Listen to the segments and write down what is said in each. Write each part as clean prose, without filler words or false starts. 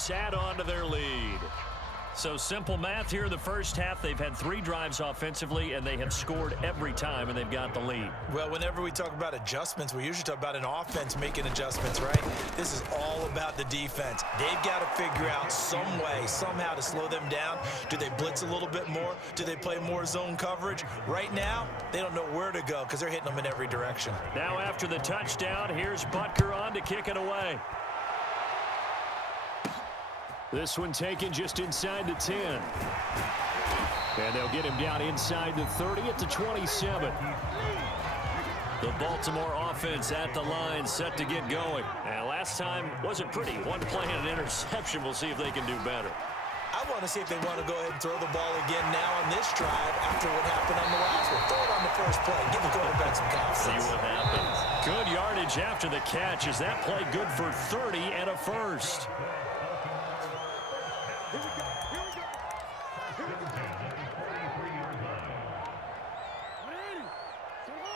Chiefs add on to their lead. So simple math here in the first half. They've had 3 drives offensively, and they have scored every time, and they've got the lead. Well, whenever we talk about adjustments, we usually talk about an offense making adjustments, right? This is all about the defense. They've got to figure out some way, somehow to slow them down. Do they blitz a little bit more? Do they play more zone coverage? Right now, they don't know where to go because they're hitting them in every direction. Now after the touchdown, here's Butker on to kick it away. This one taken just inside the 10. And they'll get him down inside the 30 at the 27. The Baltimore offense at the line, set to get going. And last time wasn't pretty. One play and an interception. We'll see if they can do better. I want to see if they want to go ahead and throw the ball again now on this drive after what happened on the last one. Throw it on the first play. Give the quarterback some confidence. See what happens. Good yardage after the catch. Is that play good for 30 and a first?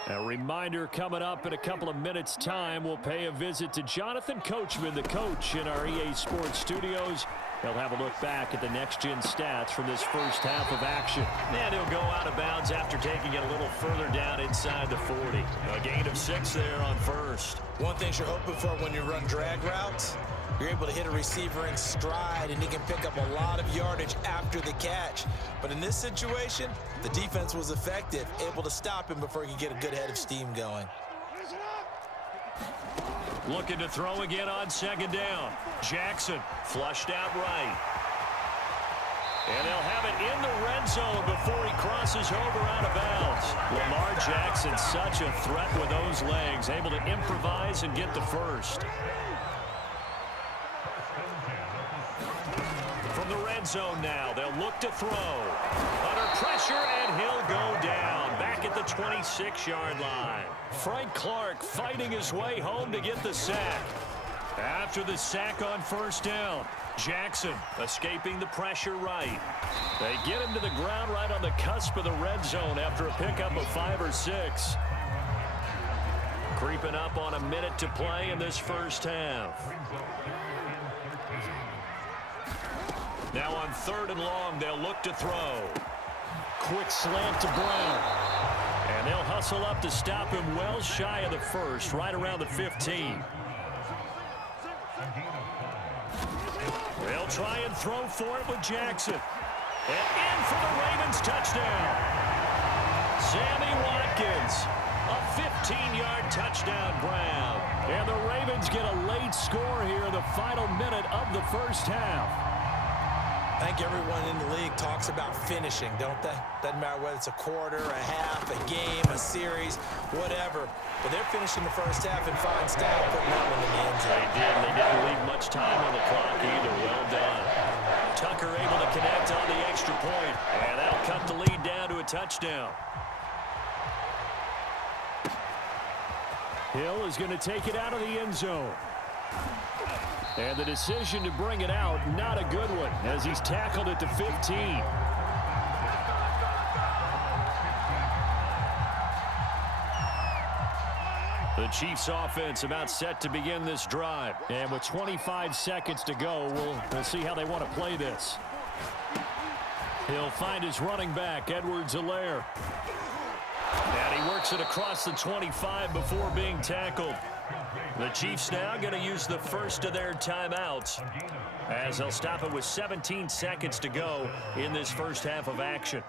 A reminder coming up in a couple of minutes' time. We'll pay a visit to Jonathan Coachman, the coach in our EA Sports studios. He'll have a look back at the next-gen stats from this first half of action. And he'll go out of bounds after taking it a little further down inside the 40. A gain of 6 there on first. One thing you're hoping for when you run drag routes, you're able to hit a receiver in stride, and he can pick up a lot of yardage after the catch. But in this situation, the defense was effective, able to stop him before he could get a good head of steam going. Looking to throw again on second down. Jackson flushed out right. And they'll have it in the red zone before he crosses over out of bounds. Lamar Jackson, such a threat with those legs, able to improvise and get the first. From the red zone now, they'll look to throw. Under pressure, and he'll go down. Back at the 26-yard line. Frank Clark fighting his way home to get the sack. After the sack on first down, Jackson escaping the pressure right. They get him to the ground right on the cusp of the red zone after a pickup of 5 or 6. Creeping up on a minute to play in this first half. Now on 3rd and long, they'll look to throw. Quick slant to Brown. And they'll hustle up to stop him well shy of the first, right around the 15. They'll try and throw for it with Jackson. And in for the Ravens touchdown. Sammy Watkins, a 15-yard touchdown Brown. And the Ravens get a late score here in the final minute of the first half. I think everyone in the league talks about finishing, don't they? Doesn't matter whether it's a quarter, a half, a game, a series, whatever. But they're finishing the first half in fine style, putting that one in the end zone. They didn't leave much time on the clock either. Well done. Tucker able to connect on the extra point, and that'll cut the lead down to a touchdown. Hill is going to take it out of the end zone. And the decision to bring it out, not a good one, as he's tackled at the 15. The Chiefs offense about set to begin this drive. And with 25 seconds to go, we'll see how they want to play this. He'll find his running back, Edwards-Helaire. And he works it across the 25 before being tackled. The Chiefs now going to use the first of their timeouts as they'll stop it with 17 seconds to go in this first half of action.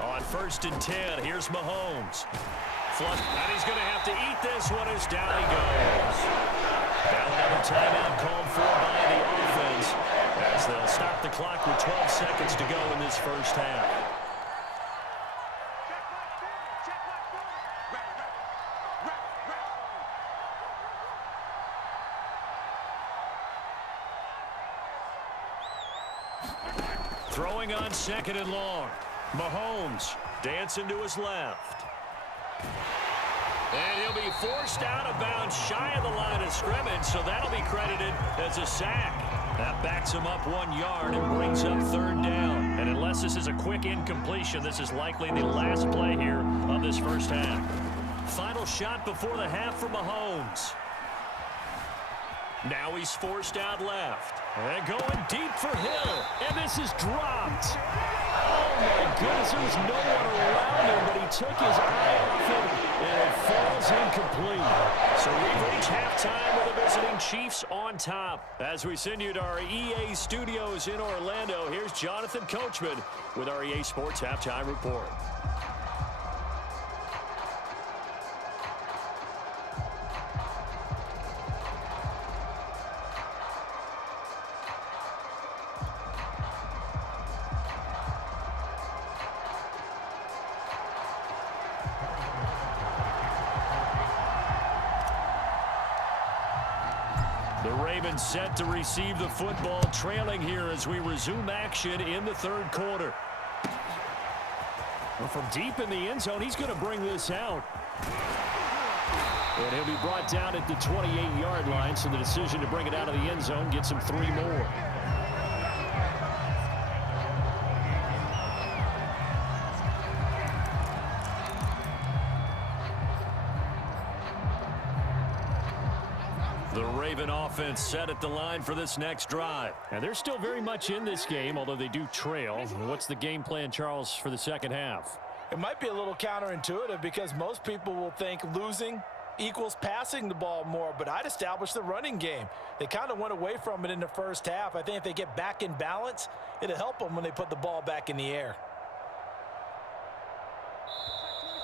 On 1st and 10, here's Mahomes. And he's going to have to eat this one as down he goes. Now another timeout called for by the offense as they'll stop the clock with 12 seconds to go in this first half. Throwing on 2nd and long. Mahomes dancing to his left. And he'll be forced out of bounds shy of the line of scrimmage, so that'll be credited as a sack. That backs him up 1 yard and brings up 3rd down. And unless this is a quick incompletion, this is likely the last play here of this first half. Final shot before the half for Mahomes. Now he's forced out left. And going deep for Hill. And this is dropped. Oh, my goodness. There was no one around him, but he took his eye off it, and it falls incomplete. So we've reached halftime with the visiting Chiefs on top. As we send you to our EA studios in Orlando, here's Jonathan Coachman with our EA Sports Halftime Report. The Ravens set to receive the football, trailing here as we resume action in the third quarter. Well, from deep in the end zone, he's going to bring this out. And he'll be brought down at the 28-yard line, so the decision to bring it out of the end zone gets him 3 more. The Raven offense set at the line for this next drive. And they're still very much in this game, although they do trail. What's the game plan, Charles, for the second half? It might be a little counterintuitive because most people will think losing equals passing the ball more, but I'd establish the running game. They kind of went away from it in the first half. I think if they get back in balance, it'll help them when they put the ball back in the air.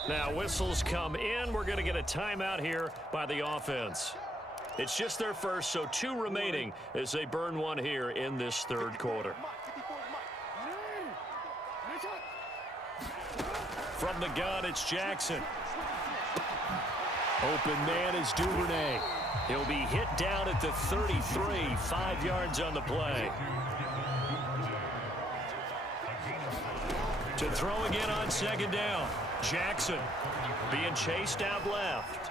Now whistles come in. We're going to get a timeout here by the offense. It's just their first, so 2 remaining as they burn one here in this third quarter. From the gun, it's Jackson. Open man is Duvernay. He'll be hit down at the 33, 5 yards on the play. To throw again on second down. Jackson being chased out left.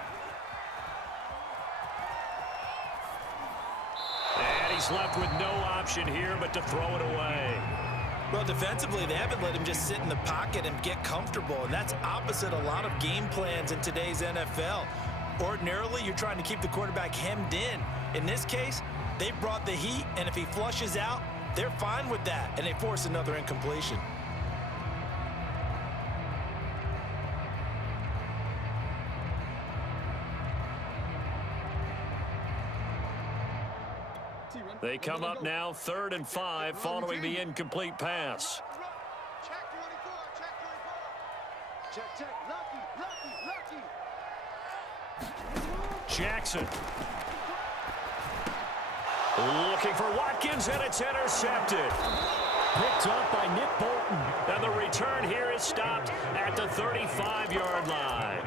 And he's left with no option here but to throw it away. Well, defensively, they haven't let him just sit in the pocket and get comfortable, and that's opposite a lot of game plans in today's NFL. Ordinarily, you're trying to keep the quarterback hemmed in. In this case, they brought the heat, and if he flushes out, they're fine with that, and they force another incompletion. They come up now 3rd and 5 following the incomplete pass. Jackson. Looking for Watkins, and it's intercepted. Picked up by Nick Bolton. And the return here is stopped at the 35-yard line.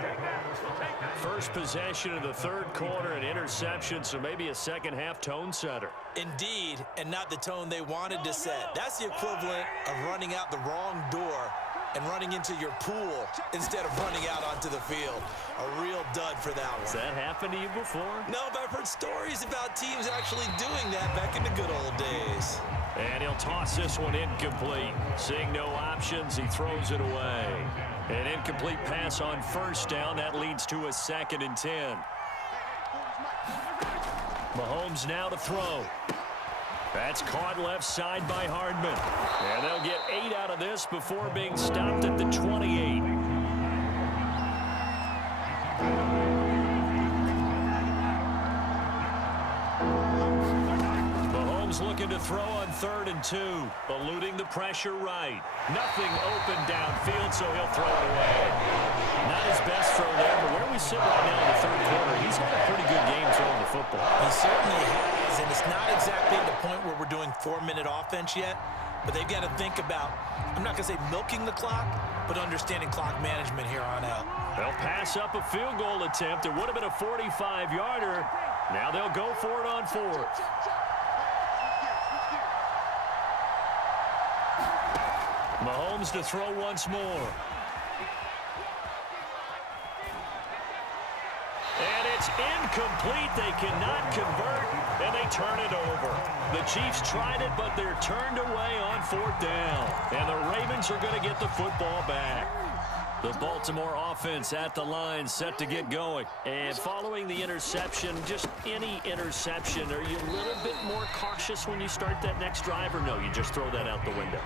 First possession of the third quarter, an interception, so maybe a second-half tone setter. Indeed, and not the tone they wanted to set. That's the equivalent of running out the wrong door and running into your pool instead of running out onto the field. A real dud for that one. Has that happened to you before? No, but I've heard stories about teams actually doing that back in the good old days. And he'll toss this one incomplete. Seeing no options, he throws it away. An incomplete pass on first down. That leads to a 2nd and 10. Mahomes now to throw. That's caught left side by Hardman. And they'll get 8 out of this before being stopped at the 28. Mahomes looking to throw on 3rd and 2. Eluding the pressure right. Nothing open downfield, so he'll throw it away. Not his best throw there, but where we sit right now in the third quarter, he's had a pretty good game throwing the football. He certainly has, and it's not exactly at the point where we're doing 4-minute offense yet, but they've got to think about, I'm not going to say milking the clock, but understanding clock management here on out. They'll pass up a field goal attempt. It would have been a 45-yarder. Now they'll go for it on 4th. Mahomes to throw once more. And it's incomplete. They cannot convert, and they turn it over. The Chiefs tried it, but they're turned away on 4th down. And the Ravens are going to get the football back. The Baltimore offense at the line, set to get going. And following the interception, just any interception, are you a little bit more cautious when you start that next drive, or no, you just throw that out the window?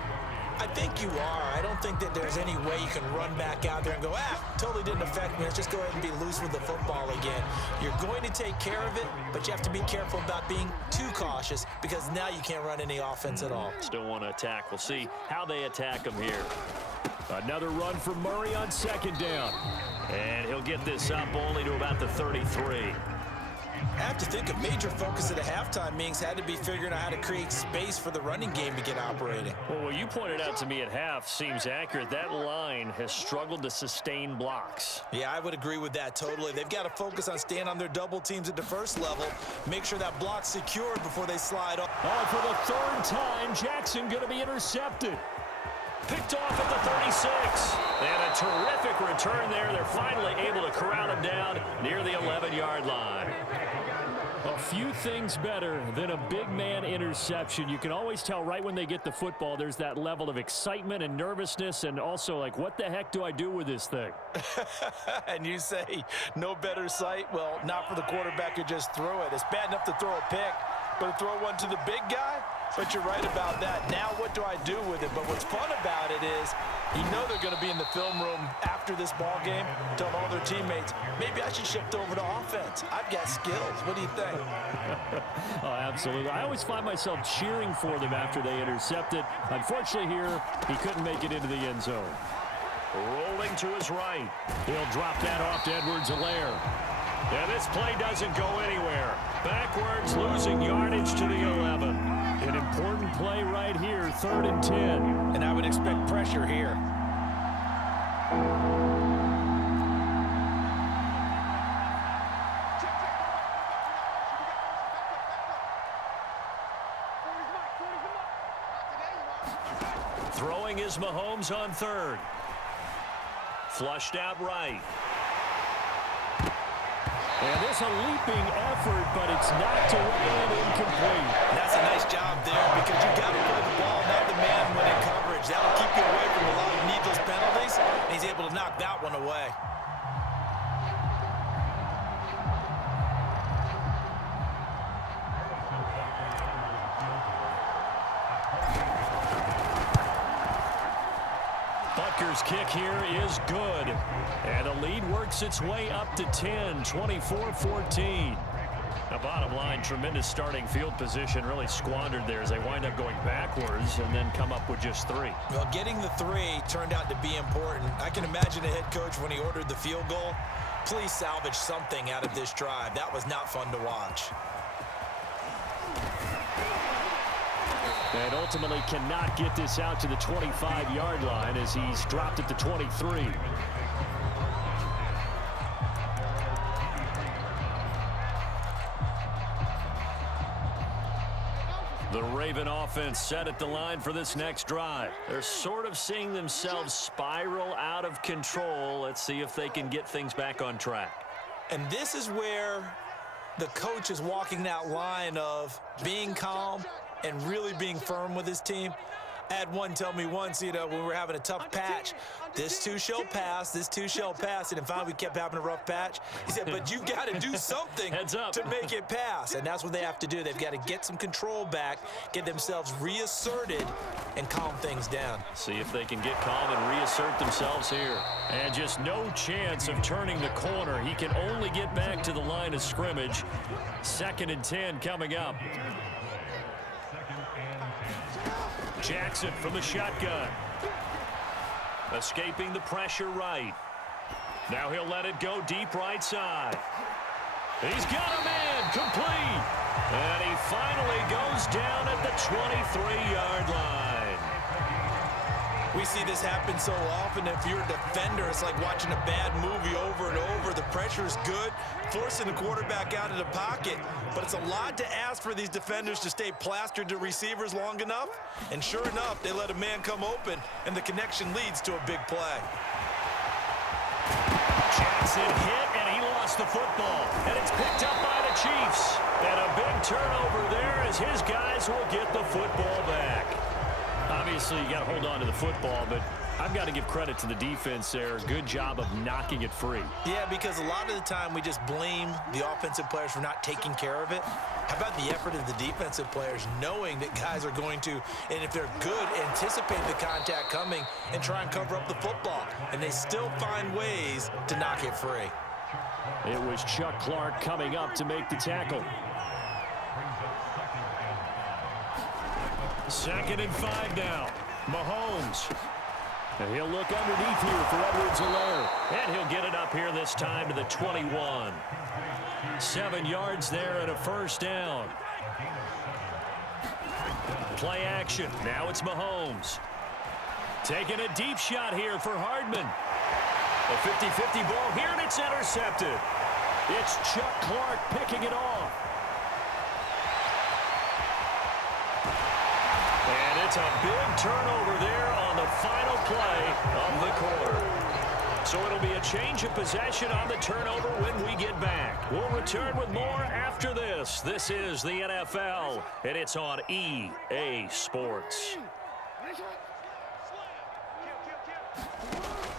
I think you are. I don't think that there's any way you can run back out there and go, totally didn't affect me. Let's just go ahead and be loose with the football again. You're going to take care of it, but you have to be careful about being too cautious because now you can't run any offense at all. Still want to attack. We'll see how they attack him here. Another run for Murray on second down. And he'll get this up only to about the 33. I have to think a major focus at the halftime meetings had to be figuring out how to create space for the running game to get operating. Well, what you pointed out to me at half seems accurate. That line has struggled to sustain blocks. Yeah, I would agree with that totally. They've got to focus on staying on their double teams at the first level, make sure that block's secured before they slide up. Oh, for the third time, Jackson going to be intercepted. Picked off at the 36. And a terrific return there. They're finally able to corral him down near the 11-yard line. A few things better than a big man interception. You can always tell right when they get the football, there's that level of excitement and nervousness, and also like, what the heck do I do with this thing? And you say no better sight? Well, not for the quarterback who just threw it. It's bad enough to throw a pick, but to throw one to the big guy? But you're right about that. Now what do I do with it? But what's fun about it is you know they're going to be in the film room after this ball game, telling all their teammates, maybe I should shift over to offense. I've got skills. What do you think? Oh, absolutely. I always find myself cheering for them after they intercept it. Unfortunately here, he couldn't make it into the end zone. Rolling to his right. He'll drop that off to Edwards-Helaire. And this play doesn't go anywhere. Backwards, losing yardage to the 11. An important play right here, 3rd and 10. And I would expect pressure here. Throwing is Mahomes on 3rd. Flushed out right. And there's a leaping effort, but it's knocked away and incomplete. That's a nice job there because you got to play the ball, not the man when in coverage. That'll keep you away from a lot of needless penalties, and he's able to knock that one away. Butker's kick here is good. And the lead works its way up to 10, 24-14. The bottom line, tremendous starting field position, really squandered there as they wind up going backwards and then come up with just 3. Well, getting the 3 turned out to be important. I can imagine a head coach when he ordered the field goal, please salvage something out of this drive. That was not fun to watch. And ultimately cannot get this out to the 25-yard line as he's dropped at the 23. The Raven offense set at the line for this next drive. They're sort of seeing themselves spiral out of control. Let's see if they can get things back on track. And this is where the coach is walking that line of being calm and really being firm with his team. I had one tell me once, when we were having a tough patch, this too shall pass, this too shall pass. And then finally we kept having a rough patch. He said, but you've got to do something to make it pass. And that's what they have to do. They've got to get some control back, get themselves reasserted, and calm things down. See if they can get calm and reassert themselves here. And just no chance of turning the corner. He can only get back to the line of scrimmage. 2nd and 10 coming up. Jackson from the shotgun. Escaping the pressure right. Now he'll let it go deep right side. He's got a man complete. And he finally goes down at the 23-yard line. We see this happen so often. If you're a defender, it's like watching a bad movie over and over. The pressure is good, forcing the quarterback out of the pocket. But it's a lot to ask for these defenders to stay plastered to receivers long enough. And sure enough, they let a man come open, and the connection leads to a big play. Jackson hit, and he lost the football. And it's picked up by the Chiefs. And a big turnover there as his guys will get the football back. Obviously, you got to hold on to the football, but I've got to give credit to the defense there. Good job of knocking it free. Yeah, because a lot of the time we just blame the offensive players for not taking care of it. How about the effort of the defensive players knowing that guys are going to, and if they're good, anticipate the contact coming and try and cover up the football. And they still find ways to knock it free. It was Chuck Clark coming up to make the tackle. 2nd and 5 now. Mahomes. And he'll look underneath here for Edwards-Helaire. And he'll get it up here this time to the 21. 7 yards there and a first down. Play action. Now it's Mahomes. Taking a deep shot here for Hardman. A 50-50 ball here, and it's intercepted. It's Chuck Clark picking it off. And it's a big turnover there on the final play of the quarter. So it'll be a change of possession on the turnover when we get back. We'll return with more after this. This is the NFL, and it's on EA Sports.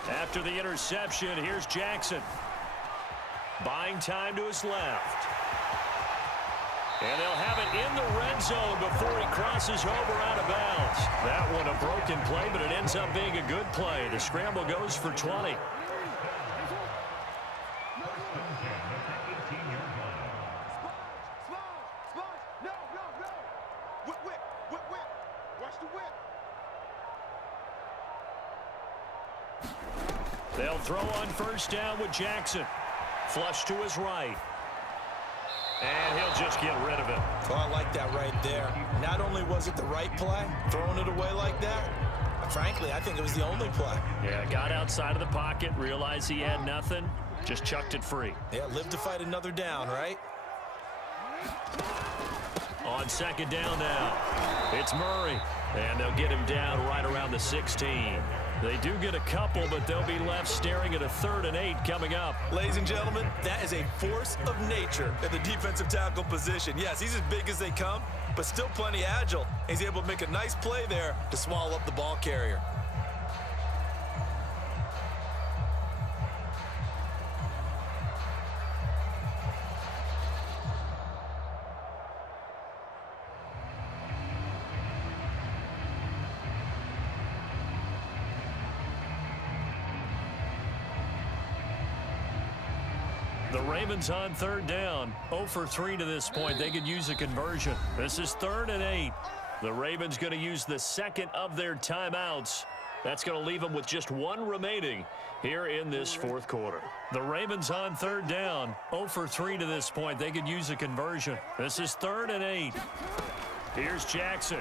After the interception, here's Jackson. Buying time to his left. And they'll have it in the red zone before he crosses over out of bounds. That one a broken play, but it ends up being a good play. The scramble goes for 20. They'll throw on first down with Jackson. Flush to his right. And he'll just get rid of it. Oh, I like that right there. Not only was it the right play, throwing it away like that, frankly, I think it was the only play. Yeah, got outside of the pocket, realized he had nothing, just chucked it free. Yeah, live to fight another down, right? On 2nd down now, it's Murray. And they'll get him down right around the 16. They do get a couple, but they'll be left staring at a 3rd and 8 coming up. Ladies and gentlemen, that is a force of nature at the defensive tackle position. Yes, he's as big as they come, but still plenty agile. He's able to make a nice play there to swallow up the ball carrier. The Ravens on 3rd down. 0 for 3 to this point. They could use a conversion. This is 3rd and 8. The Ravens going to use the 2nd of their timeouts. That's going to leave them with just 1 remaining here in this 4th quarter. The Ravens on 3rd down. 0 for 3 to this point. They could use a conversion. This is 3rd and 8. Here's Jackson.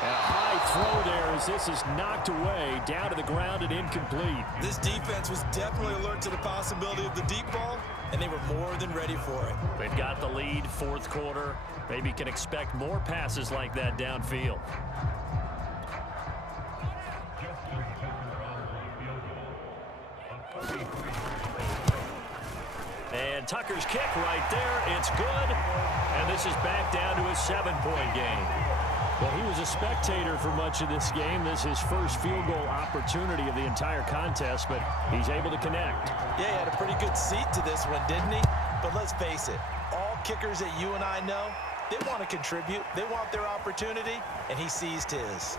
And a high throw there as this is knocked away, down to the ground and incomplete. This defense was definitely alert to the possibility of the deep ball, and they were more than ready for it. They've got the lead, 4th quarter. Maybe can expect more passes like that downfield. And Tucker's kick right there. It's good. And this is back down to a 7-point game. Well, he was a spectator for much of this game. This is his first field goal opportunity of the entire contest, but he's able to connect. Yeah, he had a pretty good seat to this one, didn't he? But let's face it, all kickers that you and I know, they want to contribute. They want their opportunity, and he seized his.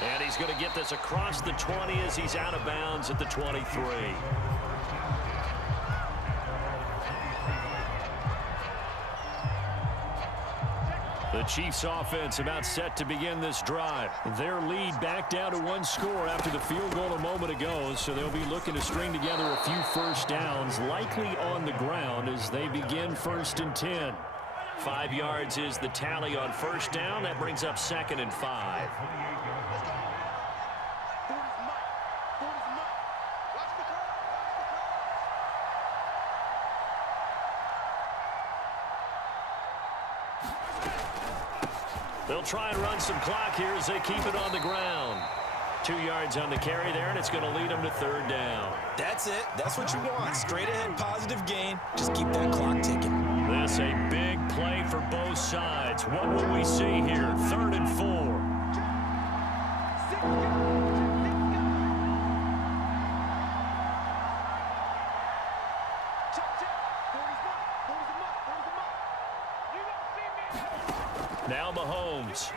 And he's going to get this across the 20 as he's out of bounds at the 23. The Chiefs offense about set to begin this drive. Their lead back down to 1 score after the field goal a moment ago, so they'll be looking to string together a few first downs, likely on the ground as they begin 1st and 10. 5 yards is the tally on first down. That brings up 2nd and 5. They'll try and run some clock here as they keep it on the ground. 2 yards on the carry there, and it's going to lead them to 3rd down. That's it. That's what you want. Straight ahead, positive gain. Just keep that clock ticking. This a big play for both sides. What will we see here? 3rd and 4. Now Mahomes.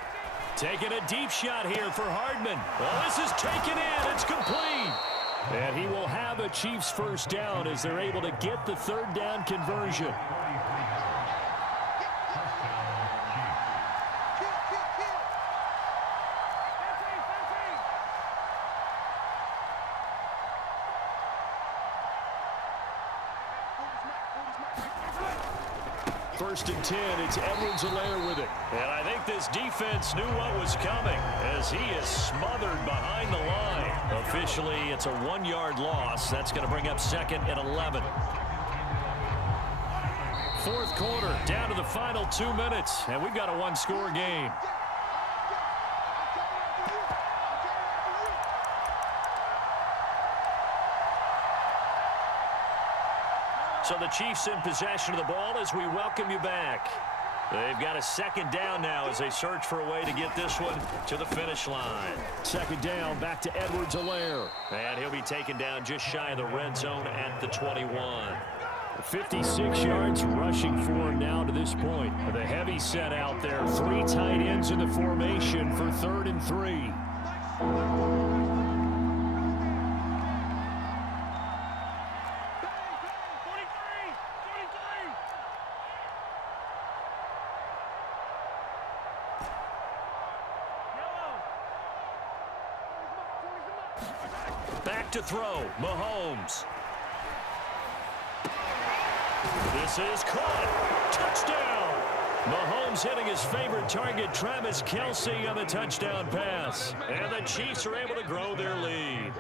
Taking a deep shot here for Hardman. Well, this is taken in. It's complete. And he will have a Chiefs first down as they're able to get the third down conversion. First and 10, it's Edwards-Helaire with it. And I think this defense knew what was coming as he is smothered behind the line. Officially, it's a 1-yard loss. That's going to bring up 2nd and 11. Fourth quarter, down to the final 2 minutes, and we've got a one-score game. So the Chiefs in possession of the ball as we welcome you back. They've got a second down now as they search for a way to get this one to the finish line. Second down, back to Edwards-Helaire. And he'll be taken down just shy of the red zone at the 21. 56 yards rushing for him now to this point. The heavy set out there. 3 tight ends in the formation for 3rd and 3. Back to throw, Mahomes. This is caught. Touchdown. Mahomes hitting his favorite target, Travis Kelce, on the touchdown pass. And the Chiefs are able to grow their lead.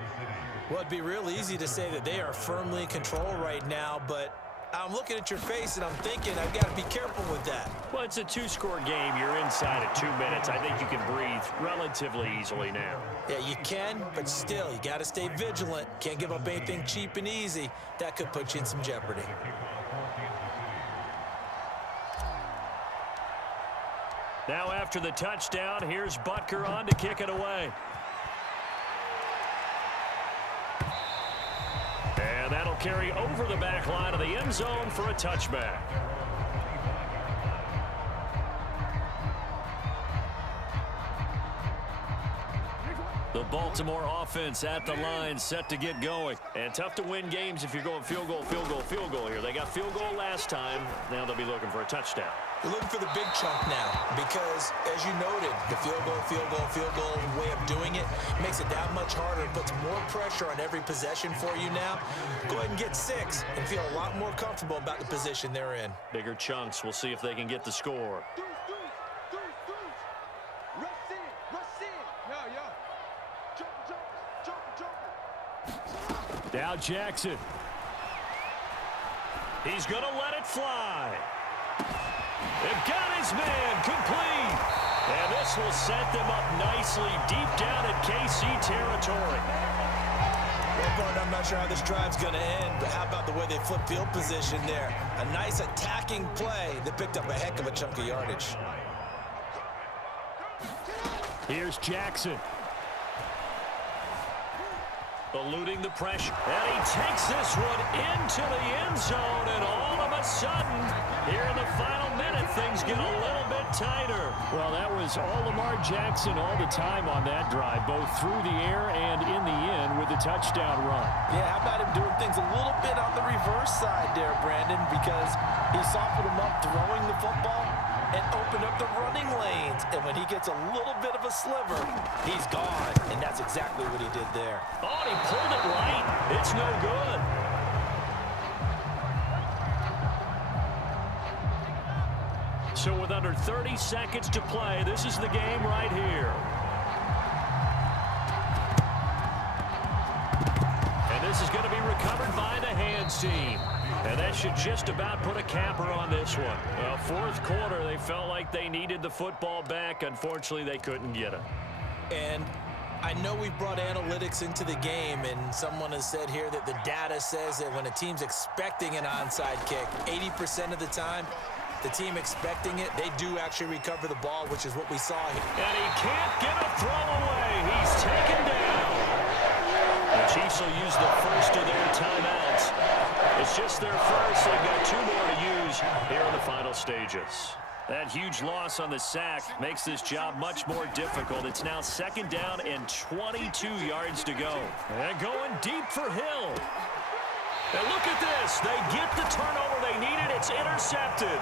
Well, it'd be real easy to say that they are firmly in control right now, but I'm looking at your face and I'm thinking I've got to be careful with that. Well, it's a 2-score game. You're inside at 2 minutes. I think you can breathe relatively easily now. Yeah, you can, but still, you got to stay vigilant. Can't give up anything cheap and easy. That could put you in some jeopardy. Now after the touchdown, here's Butker on to kick it away. And that'll carry over the back line of the end zone for a touchback. The Baltimore offense at the line, set to get going. And tough to win games if you're going field goal, field goal, field goal here. They got field goal last time. Now they'll be looking for a touchdown. They're looking for the big chunk now because, as you noted, the field goal, field goal, field goal way of doing it makes it that much harder. It puts more pressure on every possession for you now. Go ahead and get 6 and feel a lot more comfortable about the position they're in. Bigger chunks. We'll see if they can get the score. Now Jackson. He's going to let it fly. They've got his man complete. And this will set them up nicely deep down in KC territory. Well, Bart, I'm not sure how this drive's going to end, but how about the way they flip field position there? A nice attacking play that picked up a heck of a chunk of yardage. Here's Jackson. Eluding the pressure. And he takes this one into the end zone, and all of a sudden, here in the final minute, things get a little bit tighter. Well, that was all Lamar Jackson all the time on that drive, both through the air and in the end with the touchdown run. Yeah, how about him doing things a little bit on the reverse side there, Brandon, because he softened him up throwing the football and opened up the running lanes. And when he gets a little bit of a sliver, he's gone. And that's exactly what he did there. Oh, he pulled it right. It's no good. So with under 30 seconds to play, this is the game right here. And this is going to be recovered by the hands team. And that should just about put a capper on this one. Well, fourth quarter, they felt like they needed the football back. Unfortunately, they couldn't get it. And I know we've brought analytics into the game, and someone has said here that the data says that when a team's expecting an onside kick, 80% of the time, the team expecting it, they do actually recover the ball, which is what we saw here. And he can't get a throw away. He's taken down. The Chiefs will use the first of their timeouts. It's just their first. They've got 2 more to use here in the final stages. That huge loss on the sack makes this job much more difficult. It's now 2nd down and 22 yards to go. And going deep for Hill. And look at this. They get the turnover they needed. It's intercepted.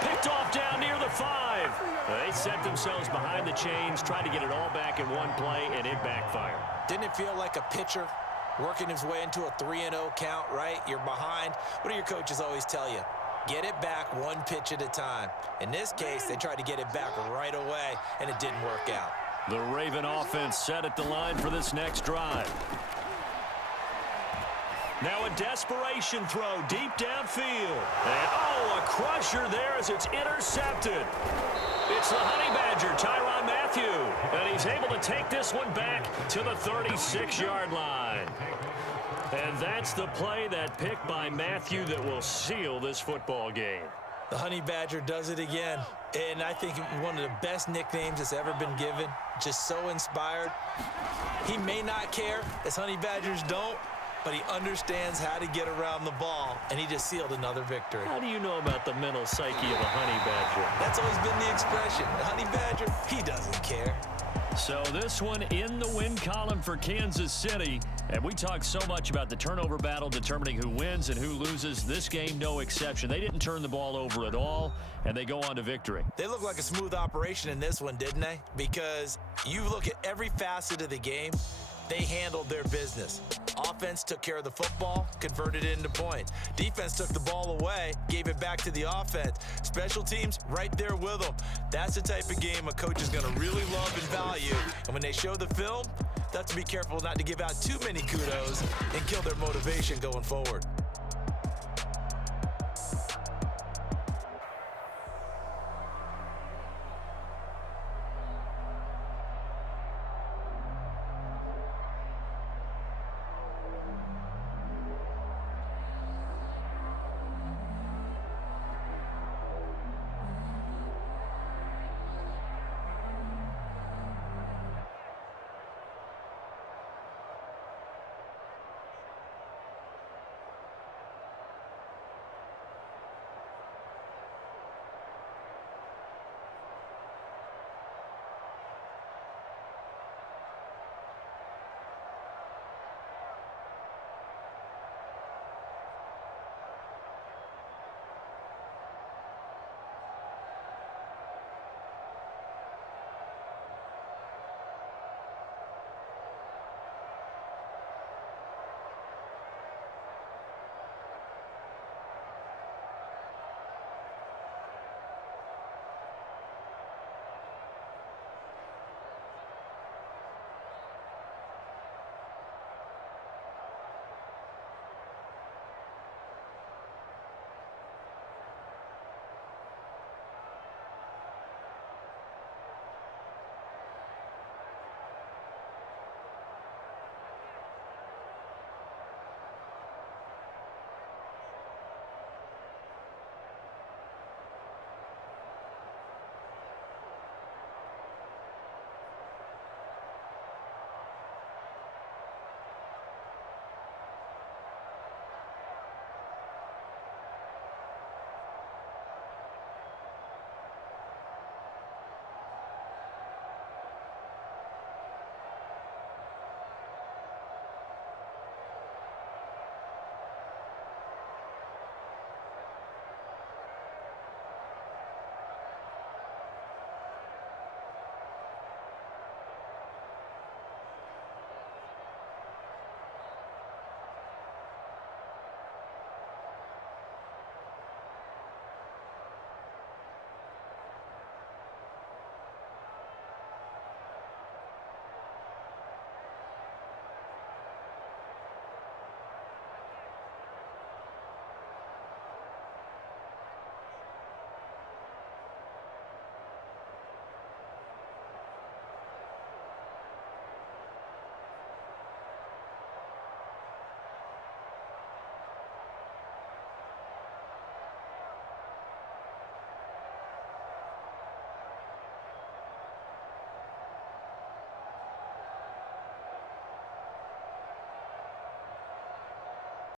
Picked off down near the 5. They set themselves behind the chains, tried to get it all back in one play, and it backfired. Didn't it feel like a pitcher working his way into a 3-0 count, right? You're behind. What do your coaches always tell you? Get it back one pitch at a time. In this case, they tried to get it back right away, and it didn't work out. The Raven offense set at the line for this next drive. Now a desperation throw deep downfield. And, a crusher there as it's intercepted. It's the Honey Badger, Tyrann Mathieu. And he's able to take this one back to the 36-yard line. And that's the play, that pick by Mathieu, that will seal this football game. The Honey Badger does it again. And I think one of the best nicknames that's ever been given. Just so inspired. He may not care, as Honey Badgers don't, but he understands how to get around the ball, and he just sealed another victory. How do you know about the mental psyche of a Honey Badger? That's always been the expression. The Honey Badger, he doesn't care. So this one in the win column for Kansas City. And we talk so much about the turnover battle determining who wins and who loses. This game, no exception. They didn't turn the ball over at all, and they go on to victory. They look like a smooth operation in this one, didn't they? Because you look at every facet of the game, they handled their business. Offense took care of the football, converted it into points. Defense took the ball away, gave it back to the offense. Special teams, right there with them. That's the type of game a coach is going to really love and value. And when they show the film, they have to be careful not to give out too many kudos and kill their motivation going forward.